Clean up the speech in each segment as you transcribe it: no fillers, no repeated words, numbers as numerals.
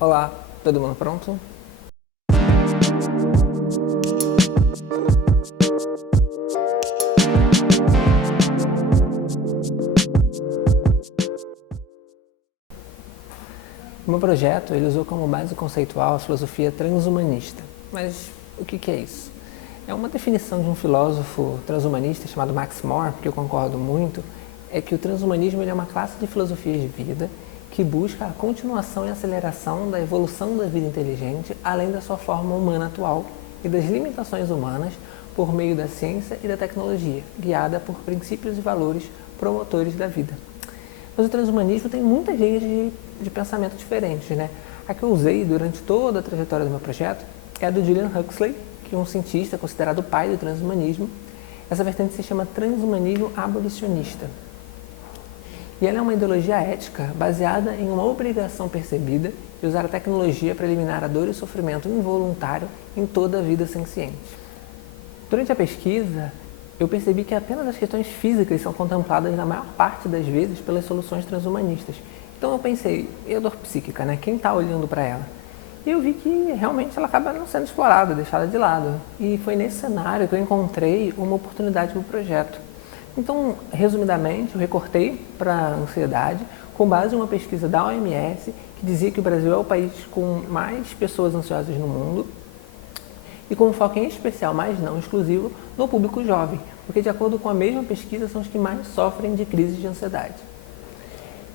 Olá, todo mundo pronto? O meu projeto ele usou como base conceitual a filosofia transhumanista. Mas o que é isso? É uma definição de um filósofo transhumanista chamado Max More, que eu concordo muito, é que o transhumanismo ele é uma classe de filosofias de vida que busca a continuação e aceleração da evolução da vida inteligente além da sua forma humana atual e das limitações humanas por meio da ciência e da tecnologia, guiada por princípios e valores promotores da vida. Mas o transhumanismo tem muitas linhas de pensamento diferentes, né? A que eu usei durante toda a trajetória do meu projeto é a do Julian Huxley, que é um cientista considerado o pai do transhumanismo. Essa vertente se chama transhumanismo abolicionista. E ela é uma ideologia ética baseada em uma obrigação percebida de usar a tecnologia para eliminar a dor e o sofrimento involuntário em toda a vida senciente. Durante a pesquisa, eu percebi que apenas as questões físicas são contempladas na maior parte das vezes pelas soluções transhumanistas. Então eu pensei, e a dor psíquica, né? Quem está olhando para ela? E eu vi que realmente ela acaba não sendo explorada, deixada de lado. E foi nesse cenário que eu encontrei uma oportunidade para o projeto. Então, resumidamente, eu recortei para a ansiedade com base em uma pesquisa da OMS que dizia que o Brasil é o país com mais pessoas ansiosas no mundo e com um foco em especial, mas não exclusivo, no público jovem, porque de acordo com a mesma pesquisa são os que mais sofrem de crises de ansiedade.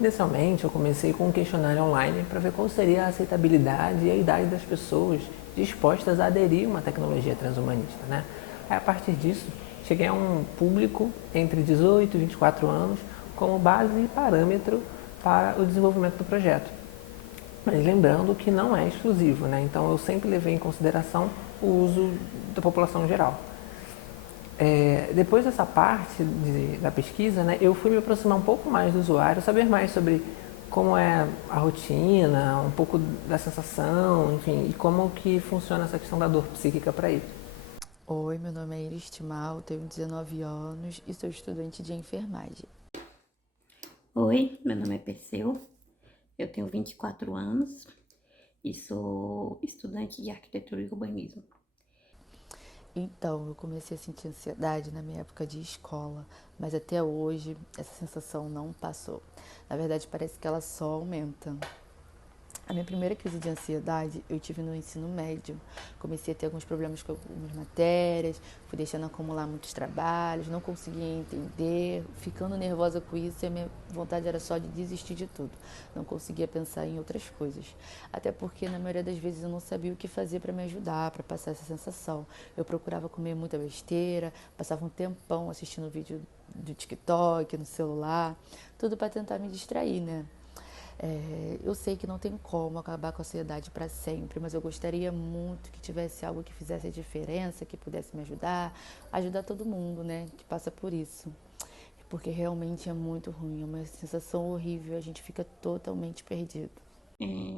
Inicialmente, eu comecei com um questionário online para ver qual seria a aceitabilidade e a idade das pessoas dispostas a aderir a uma tecnologia transhumanista, né? Aí, a partir disso, cheguei a um público entre 18 e 24 anos como base e parâmetro para o desenvolvimento do projeto. Mas lembrando que não é exclusivo, né? Então eu sempre levei em consideração o uso da população geral. Depois dessa parte da pesquisa, né, eu fui me aproximar um pouco mais do usuário, saber mais sobre como é a rotina, um pouco da sensação, enfim, e como que funciona essa questão da dor psíquica para ele. Oi, meu nome é Iris Timal, tenho 19 anos e sou estudante de enfermagem. Oi, meu nome é Perseu, eu tenho 24 anos e sou estudante de arquitetura e urbanismo. Então, eu comecei a sentir ansiedade na minha época de escola, mas até hoje essa sensação não passou. Na verdade, parece que ela só aumenta. A minha primeira crise de ansiedade eu tive no ensino médio. Comecei a ter alguns problemas com algumas matérias, fui deixando acumular muitos trabalhos, não conseguia entender, ficando nervosa com isso e a minha vontade era só de desistir de tudo. Não conseguia pensar em outras coisas. Até porque na maioria das vezes eu não sabia o que fazer para me ajudar, para passar essa sensação. Eu procurava comer muita besteira, passava um tempão assistindo vídeo do TikTok, no celular, tudo para tentar me distrair, né? Eu sei que não tem como acabar com a ansiedade para sempre, mas eu gostaria muito que tivesse algo que fizesse a diferença, que pudesse me ajudar todo mundo, né, que passa por isso. Porque realmente é muito ruim, é uma sensação horrível, a gente fica totalmente perdido. Eu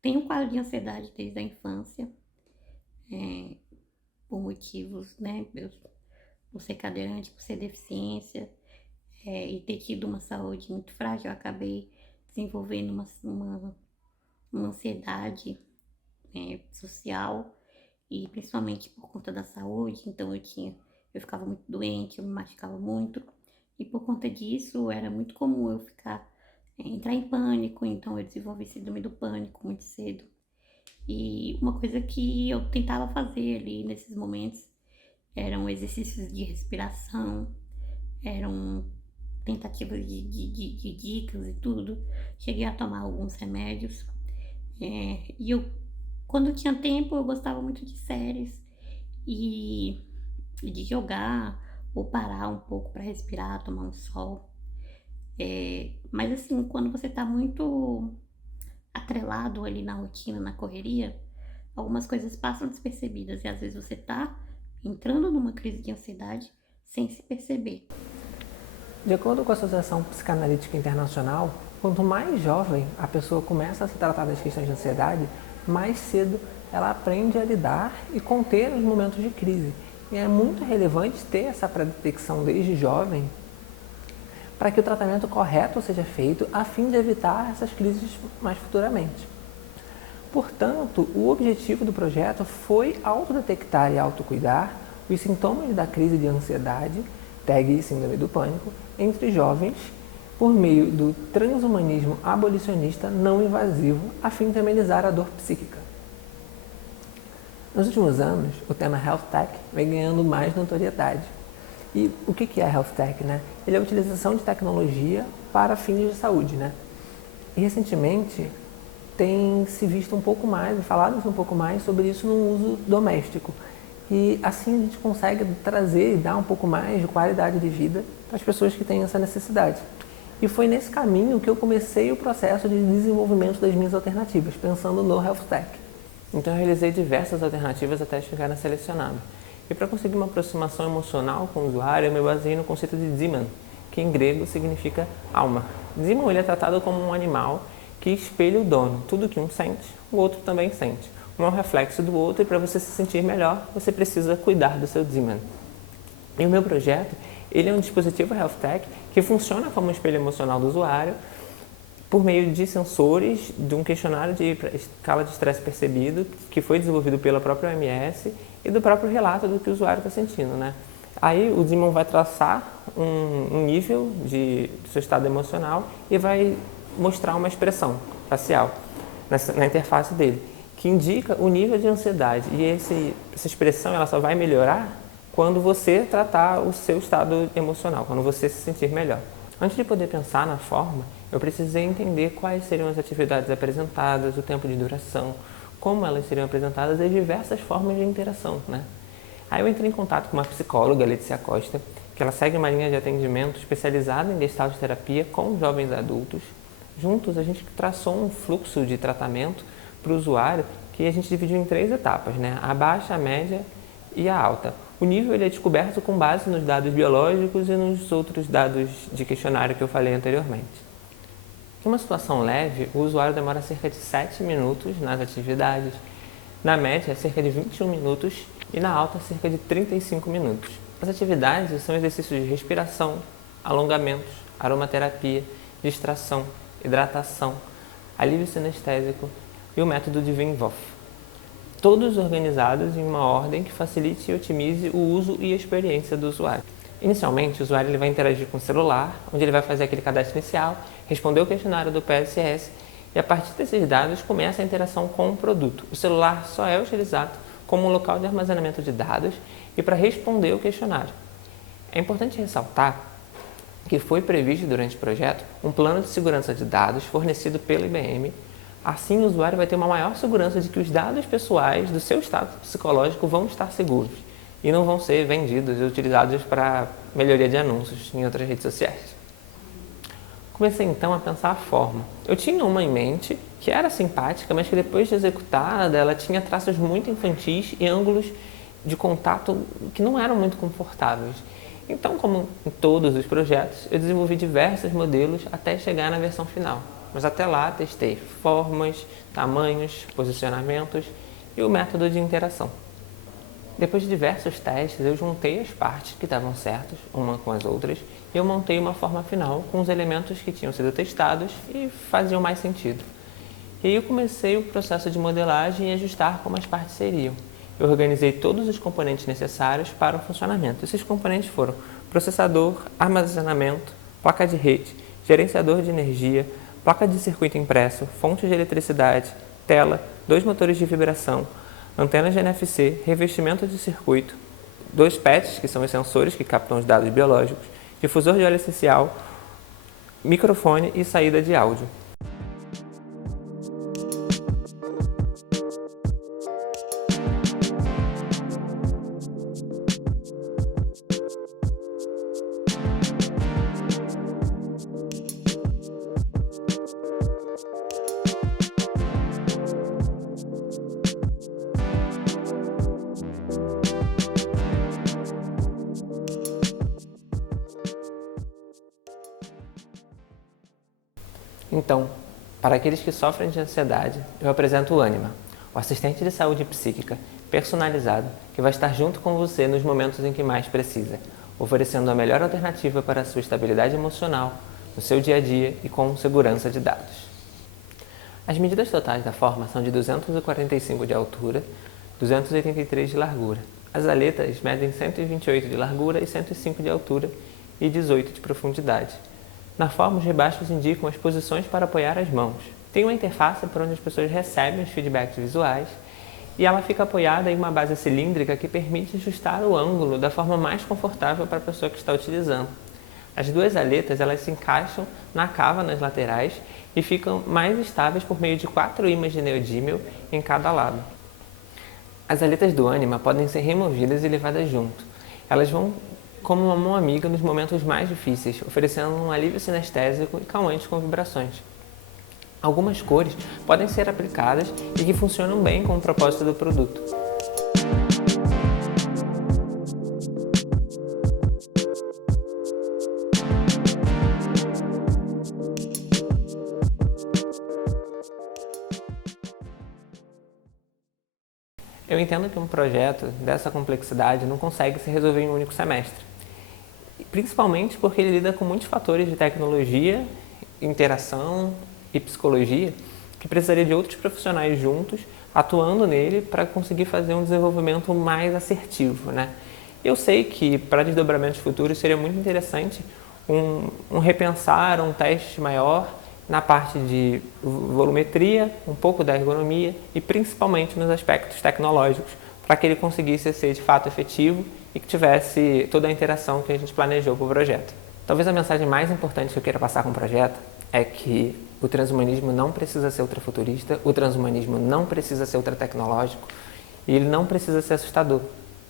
tenho um quadro de ansiedade desde a infância, por motivos, né, por ser cadeirante, por ser deficiência, e ter tido uma saúde muito frágil, eu acabei desenvolvendo uma ansiedade, social e principalmente por conta da saúde, então eu ficava muito doente, eu me machucava muito e por conta disso era muito comum eu entrar em pânico, então eu desenvolvi síndrome do pânico muito cedo. E uma coisa que eu tentava fazer ali nesses momentos eram exercícios de respiração, eram tentativas de dicas e tudo. Cheguei a tomar alguns remédios. E quando tinha tempo, eu gostava muito de séries e de jogar ou parar um pouco para respirar, tomar um sol. Mas assim, quando você tá muito atrelado ali na rotina, na correria, algumas coisas passam despercebidas e às vezes você tá entrando numa crise de ansiedade sem se perceber. De acordo com a Associação Psicanalítica Internacional, quanto mais jovem a pessoa começa a se tratar das questões de ansiedade, mais cedo ela aprende a lidar e conter os momentos de crise. E é muito relevante ter essa pré-detecção desde jovem para que o tratamento correto seja feito a fim de evitar essas crises mais futuramente. Portanto, o objetivo do projeto foi autodetectar e autocuidar os sintomas da crise de ansiedade, TAG Síndrome do Pânico, entre jovens por meio do transhumanismo abolicionista não invasivo, a fim de amenizar a dor psíquica. Nos últimos anos, o tema Health Tech vem ganhando mais notoriedade. E o que é Health Tech, né? Ele é a utilização de tecnologia para fins de saúde, né? E recentemente tem se visto um pouco mais, falado um pouco mais sobre isso no uso doméstico. E assim a gente consegue trazer e dar um pouco mais de qualidade de vida para as pessoas que têm essa necessidade. E foi nesse caminho que eu comecei o processo de desenvolvimento das minhas alternativas, pensando no Health Tech. Então eu realizei diversas alternativas até chegar na selecionada. E para conseguir uma aproximação emocional com o usuário, eu me baseei no conceito de Dziman, que em grego significa alma. Dziman ele é tratado como um animal que espelha o dono. Tudo que um sente, o outro também sente. Um é um reflexo do outro e para você se sentir melhor, você precisa cuidar do seu Dziman. E o meu projeto, ele é um dispositivo Health Tech que funciona como um espelho emocional do usuário por meio de sensores de um questionário de escala de estresse percebido que foi desenvolvido pela própria OMS e do próprio relato do que o usuário está sentindo, né? Aí o Dziman vai traçar um nível do seu estado emocional e vai mostrar uma expressão facial na interface dele, que indica o nível de ansiedade. E essa expressão ela só vai melhorar quando você tratar o seu estado emocional, quando você se sentir melhor. Antes de poder pensar na forma, eu precisei entender quais seriam as atividades apresentadas, o tempo de duração, como elas seriam apresentadas e as diversas formas de interação, né? Aí eu entrei em contato com uma psicóloga, Letícia Costa, que ela segue uma linha de atendimento especializada em gestalt terapia com jovens adultos. Juntos a gente traçou um fluxo de tratamento para o usuário que a gente dividiu em 3 etapas, né? A baixa, a média e a alta. O nível ele é descoberto com base nos dados biológicos e nos outros dados de questionário que eu falei anteriormente. Em uma situação leve, o usuário demora cerca de 7 minutos nas atividades, na média cerca de 21 minutos e na alta cerca de 35 minutos. As atividades são exercícios de respiração, alongamentos, aromaterapia, distração, hidratação, alívio sinestésico e o método de Wim Hof. Todos organizados em uma ordem que facilite e otimize o uso e a experiência do usuário. Inicialmente, o usuário ele vai interagir com o celular, onde ele vai fazer aquele cadastro inicial, responder o questionário do PSS e a partir desses dados começa a interação com o produto. O celular só é utilizado como um local de armazenamento de dados e para responder o questionário. É importante ressaltar que foi previsto durante o projeto um plano de segurança de dados fornecido pela IBM. Assim, o usuário vai ter uma maior segurança de que os dados pessoais do seu estado psicológico vão estar seguros e não vão ser vendidos e utilizados para melhoria de anúncios em outras redes sociais. Comecei então a pensar a forma. Eu tinha uma em mente que era simpática, mas que depois de executada ela tinha traços muito infantis e ângulos de contato que não eram muito confortáveis. Então, como em todos os projetos, eu desenvolvi diversos modelos até chegar na versão final. Mas até lá testei formas, tamanhos, posicionamentos e o método de interação. Depois de diversos testes, eu juntei as partes que estavam certas, uma com as outras, e eu montei uma forma final com os elementos que tinham sido testados e faziam mais sentido. E aí eu comecei o processo de modelagem e ajustar como as partes seriam. Eu organizei todos os componentes necessários para o funcionamento. Esses componentes foram processador, armazenamento, placa de rede, gerenciador de energia, placa de circuito impresso, fonte de eletricidade, tela, 2 motores de vibração, antenas de NFC, revestimento de circuito, 2 PETs, que são os sensores que captam os dados biológicos, difusor de óleo essencial, microfone e saída de áudio. Então, para aqueles que sofrem de ansiedade, eu apresento o Anima, o assistente de saúde psíquica personalizado que vai estar junto com você nos momentos em que mais precisa, oferecendo a melhor alternativa para a sua estabilidade emocional, no seu dia a dia e com segurança de dados. As medidas totais da forma são de 245 de altura, 283 de largura. As aletas medem 128 de largura e 105 de altura e 18 de profundidade. Na forma, os rebaixos indicam as posições para apoiar as mãos. Tem uma interface por onde as pessoas recebem os feedbacks visuais e ela fica apoiada em uma base cilíndrica que permite ajustar o ângulo da forma mais confortável para a pessoa que está utilizando. As duas aletas elas se encaixam na cava nas laterais e ficam mais estáveis por meio de 4 ímãs de neodímio em cada lado. As aletas do ânima podem ser removidas e levadas junto. Elas vão como uma mão amiga nos momentos mais difíceis, oferecendo um alívio sinestésico e calmante com vibrações. Algumas cores podem ser aplicadas e que funcionam bem com o propósito do produto. Eu entendo que um projeto dessa complexidade não consegue se resolver em um único semestre, principalmente porque ele lida com muitos fatores de tecnologia, interação e psicologia que precisaria de outros profissionais juntos, atuando nele para conseguir fazer um desenvolvimento mais assertivo, né? Eu sei que para desdobramentos futuros seria muito interessante um repensar, um teste maior na parte de volumetria, um pouco da ergonomia e principalmente nos aspectos tecnológicos, para que ele conseguisse ser de fato efetivo e que tivesse toda a interação que a gente planejou para o projeto. Talvez a mensagem mais importante que eu queira passar com o projeto é que o transhumanismo não precisa ser ultrafuturista, o transhumanismo não precisa ser ultratecnológico e ele não precisa ser assustador.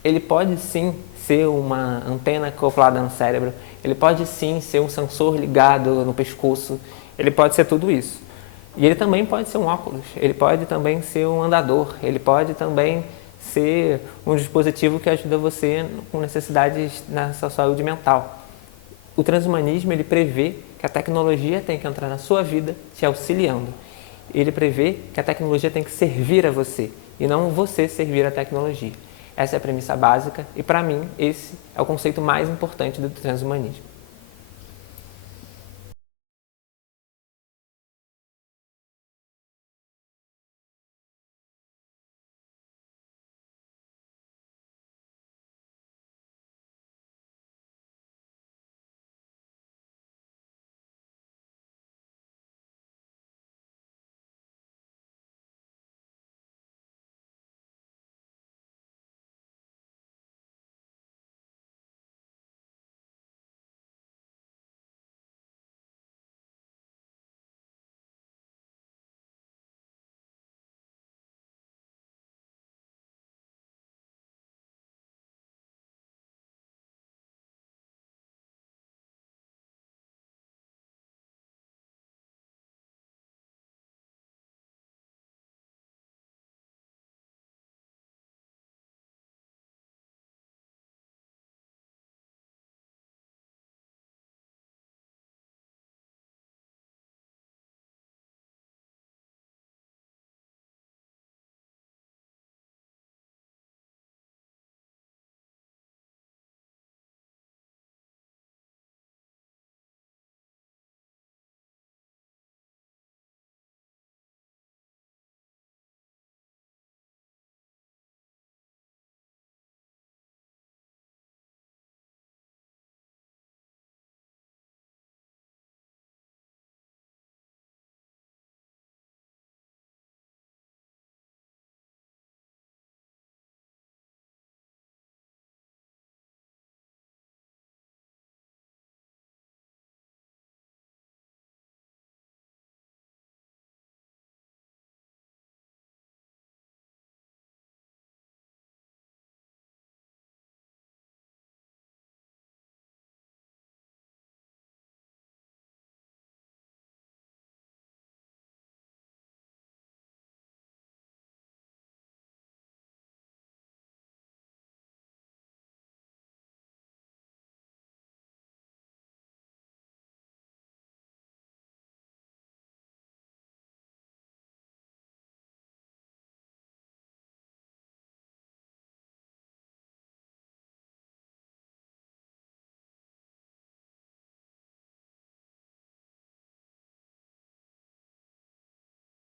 Ele pode sim ser uma antena acoplada no cérebro, ele pode sim ser um sensor ligado no pescoço, ele pode ser tudo isso. E ele também pode ser um óculos, ele pode também ser um andador, ele pode também ser um dispositivo que ajuda você com necessidades na sua saúde mental. O transhumanismo ele prevê que a tecnologia tem que entrar na sua vida te auxiliando. Ele prevê que a tecnologia tem que servir a você e não você servir à tecnologia. Essa é a premissa básica e, para mim, esse é o conceito mais importante do transhumanismo.